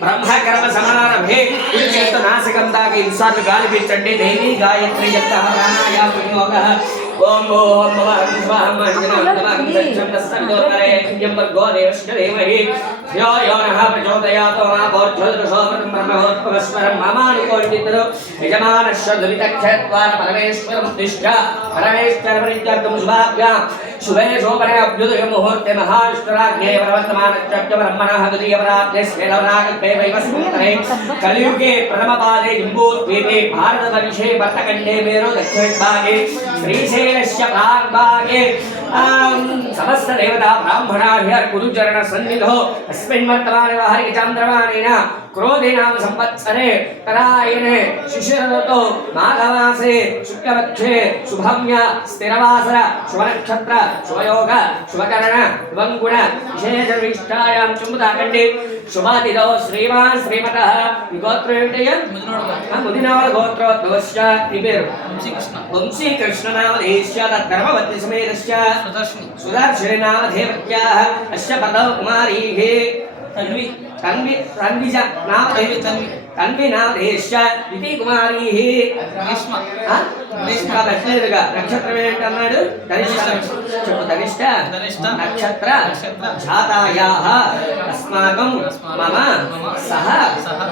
ब्रह्म कर्म समारभे चेत नासिकंदागे इंसार गाली पीचंडे देवी गायत्री जपता प्राणायाम योगः ओम ओम भवं स्वाहं मंजनं छन्दस्तोतरे यम्बर्गो देवश्च देवहि यो यो नः प्रचोदयातो मा भोर्जोदशोपरं ब्रह्मोत्पवस्वरं मामानुकोटितरो यजमानस्य दुरितक्षत्वान परमेश्वरं दिष्ट परमेश्वरपरित्यर्थं शुभाभ्यां शुभे शोभने अभ्युदय मुहूर्ते महाष्टराज्ञे प्रवर्तमानश्च ब्रह्मणः द्वितीयपराब्धे स्वेदवरागल्पे वैवस्वतरे कलियुगे प्रथमपादे जम्बूद्वीपे भारतवर्षे भरतखण्डे मेरु दक्षिणभागे श्रीशैलस्य प्राग्भागे समस्त देवता ब्राह्मणार्य गुरुचरण सन्निधौ अस्मिन् वर्तमाने हरिचन्द्रमानेन क्रोधेनाम संवत्सरे तरायणे शिशिरऋतौ माघमासे शुक्लपक्षे शुभम्य स्थिरवासर शुभनक्षत्र शुभयोग शुभकरण शुभंगुण विशेषविष्टायां चुम्बुदाखण्डे शुभातिथौ श्रीमान् श्रीमतः गोत्रेटय मुदिनावल गोत्रोद्भवस्य इपेरु वंशीकृष्ण नामधेयस्य तद्धर्मवती समेतस्य सुदर्शनी नामधेयवत्याः अस्य पदौ कुमारीः तन्वी तन्वी नामधेयस्य इति कुमारीः नक्षत्रमेंटन्नाडु धनिष्ठ नक्षत्र जातायाः अस्माकं मम सह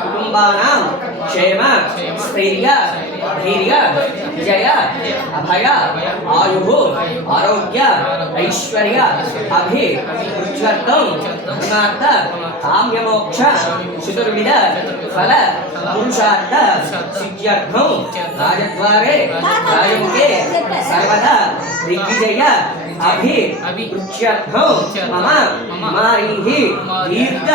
कुटुंबानां क्षेम स्थैर्य धैर्य विजय अभय आयुः आरोग्य ऐश्वर्य अभिवृद्ध्यर्थं धर्मार्थ काम्यमोक्ष चतुर्विध फल पुरुषार्थ सिद्ध्यर्थं राजद्वारे राजमुखे सर्वदा दिग्विजय अभिवृद्ध्यर्थं मम कुमारीः दीर्घ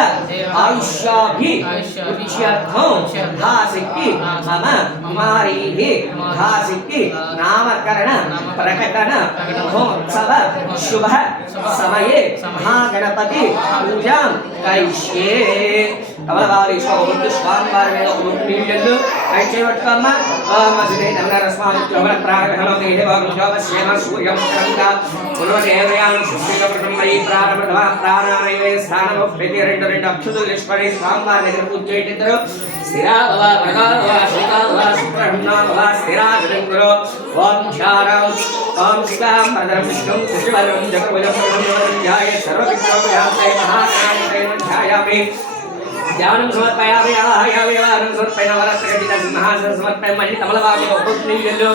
आयुष्याभिवृद्ध्यर्थं यथाशक्ति मम कुमारीः यथाशक्ति नामकरण प्रकटन महोत्सव शुभ समये महागणपति पूजां करिष्ये कमलवारी शोभुद्ध स्वामिवारमेव उन्नील्यल्लु कैचेवट्कम्म मजिने नवरस्मान् चोमन प्राणहनो देववृक्षोपस्येम सूर्यं चन्द्रा पुनर्देवयां शुद्धिकप्रथमयि प्रारम्भवा प्राणानैवे स्थानमो प्रतिरेण्डु अक्षुतुलेश्वरी स्वामिवारमेव पूज्येतिद्रो स्थिराभवा भगवा शुकाभवा शुक्रहन्नाभवा स्थिराजनङ्कुरो ओम ध्यानम् ओम शिवां भद्रं विष्णुं कृष्णवरं जगद्गुरुं ध्याये सर्वविघ्नोपशान्तये महाकान्ते ध्यायामि ध्यानं समर्पयामि आह्यामि वानं समर्पयामि वरत्रकटितं सिंहासनं समर्पयामि मल्लि कमलवाक्य उपस्थितियल्लो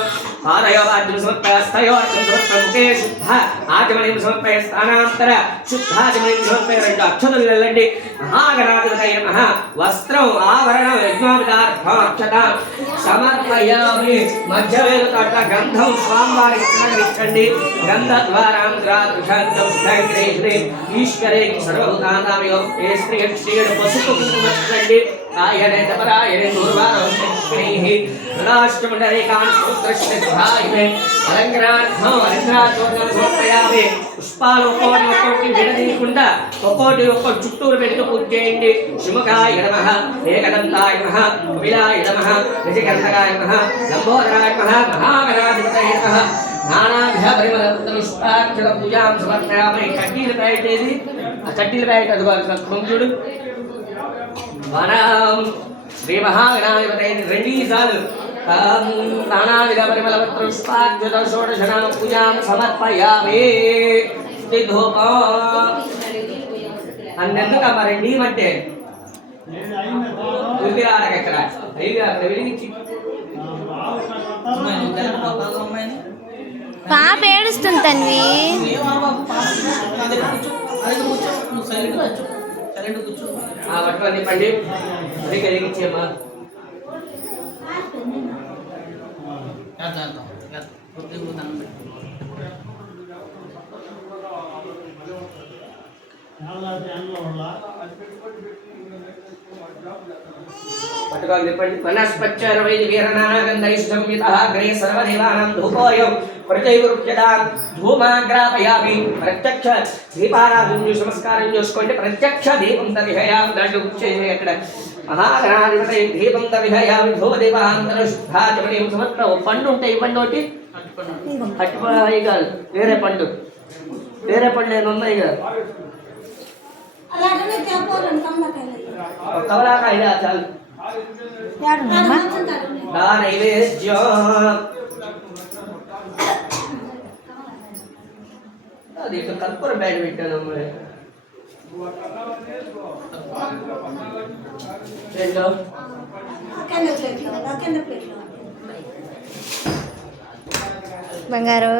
पादयोगाद्यं समर्पयामि हस्तयोगाद्यं समर्पयामि मुखे शुद्ध आचमनीं समर्पयामि स्थानान्तर शुद्धाचमनीं समर्पयामि రెండు అక్షతలు వెళ్ళండి మహాగణాధిపతయే నమః వస్త్రం ఆభరణం యజ్ఞోపచారం అక్షత సమర్పయామి మధ్యవేలు తట్ట గంధం స్వామివారికి సమర్పించండి గంధ ద్వారాం ద్రాదృషంతం శ్రీ ఈశ్వరే సర్వభూతానామయో ఏ శ్రీ శ్రీడు పసుపు కుంకుమచ్చండి ఆయనే తపరాయనే దూర్వారౌష్ణైః రాష్ట్రమండలికాన్ సూత్రశ్చధాయిమే అలంకరణార్థం అలంకరణాచూర్ణం సమర్పయామి పుష్పాలు ఒక్కొక్కటి విడదీయకుండా ఒక్కొక్కటి ఒక్కొక్క చుట్టూరు పెట్టి పూజ చేయండి శుమకాయ నమః ఏకదంతాయ నమః కపిలాయ నమః గజకర్ణకాయ నమః లంబోదరాయ నమః మహాగణాధిపతయే నమః నానాభ్య పరిమళపుష్పాక్షర పూజాం సమర్పయామి కడ్డీలు పెట్టేది ఆ కడ్డీలు పెట్ట అది చూడు వనం శ్రీ మహాగణాధిపతయే రెండీసార్లు నానావిధ పరిమళపుష్పాక్షర షోడశనామ పూజాం సమర్పయామి ధూపం అన్నెందుకమ్మ రెండీ అంటే ఇక్కడ వెలిగించి పాప ఏడుస్తుంది తన్వి పట్టుకొని పండి అది కలిగించేమ్మా పట్టుకొని చెప్పండి వనస్పత్యర్వైది వీరనాగంధైష్టంవితః గ్రే సర్వదేవానాం ధూపోయం ప్రత్యైవృప్యదాం ధూమాగ్రాపయామి ప్రత్యక్ష దీపారాధన నమస్కారం చేసుకోండి ప్రత్యక్ష దీపం తవిహయాం దండు చేసి అక్కడ మహాగణాధిపతయే దీపం తవిహయామి ధూపదీపాంతర శుద్ధాచమనీయం సమర్పణ పండు ఉంటే ఇవ్వండి ఒకటి అట్టుపడి కాదు వేరే పండు నేను ఉన్నాయి కదా కవలాకాయ చాలు ఏడుందమ్మా దా నైవేద్యం అది ఇక కర్పూర బ్యాగ్ పెట్టాను రెండు బంగారు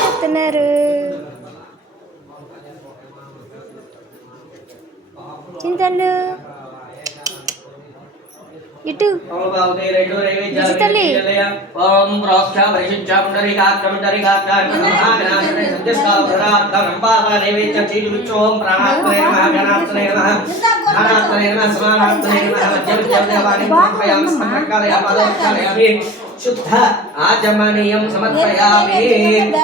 వస్తున్నారు చింతలు ఇటు తల్లి ఓం ప్రోక్ష పరిశుద్ధం దరిగాత్రం నైవేద్యం చీలుచోం ప్రాణాత్మనే నమః గణాత్మనే నమః ధానాత్మనే నమః సమానాత్మనే నమః మధ్యం దేవాని సమర్పయామి సమర్పయామి శుద్ధ ఆజమనీయం సమర్పయామి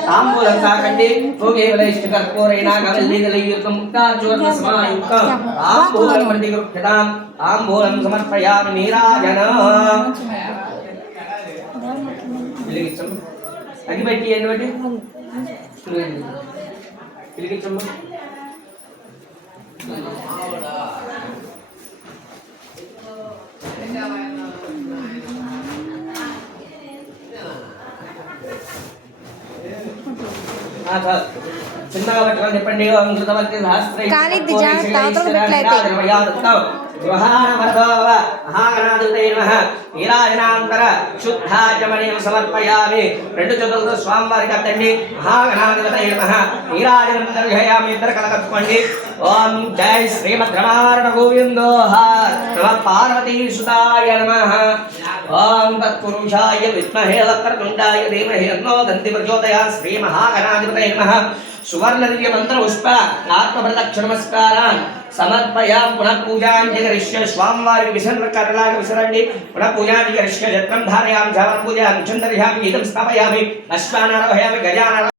తాంబూలం కాకండి భోగేవలైష్ట కర్పూరేణ గవల్లీదలయుక్తం ముక్తాచూర్ణ సమాయుక్తం తాంబూలం ప్రతిగృహ్యతాం తాంబూలం సమర్పయామి నీరాజనం అగిపెట్టి ఏంటి బట్టి పిలిగించమ్మ చిన్నగా పట్టుకొని చెప్పండి ఓం కృతవర్తి సహస్రై కానీ ఇది జాగ్రత్త అవతల పెట్టలైతే గృహాణవర్ధవ మహాగణాధిపతయే నమః నీరాజనాంతర శుద్ధాచమనీయం సమర్పయామి రెండు చేతులతో స్వామివారికి అద్దండి మహాగణాధిపతయే నమః నీరాజనం దర్శయామి ఇద్దరు కలకత్తుకోండి ఓం జై శ్రీమద్రమారణ గోవిందో నమ పార్వతీ సుతాయ నమః ఓం తత్పురుషాయ విద్మహే వక్రతుండాయ ధీమహి తన్నో దంతి ప్రచోదయాత్ శ్రీ మహాగణాధిపతయే నమః సువర్ణ దివ్య మంత్ర పుష్ప ఆత్మ ప్రదక్షిణ నమస్కారాన్ సమర్పయాం పునః పూజాంజి కరిష్య స్వామివారికి విసర్గకరలాగా విసరండి పునః పూజాంజి కరిష్య జత్రం ధారయామి జవరం పూజామి చందర్యామి ఇదం స్థాపయామి అశ్వానారోహయామి గజానార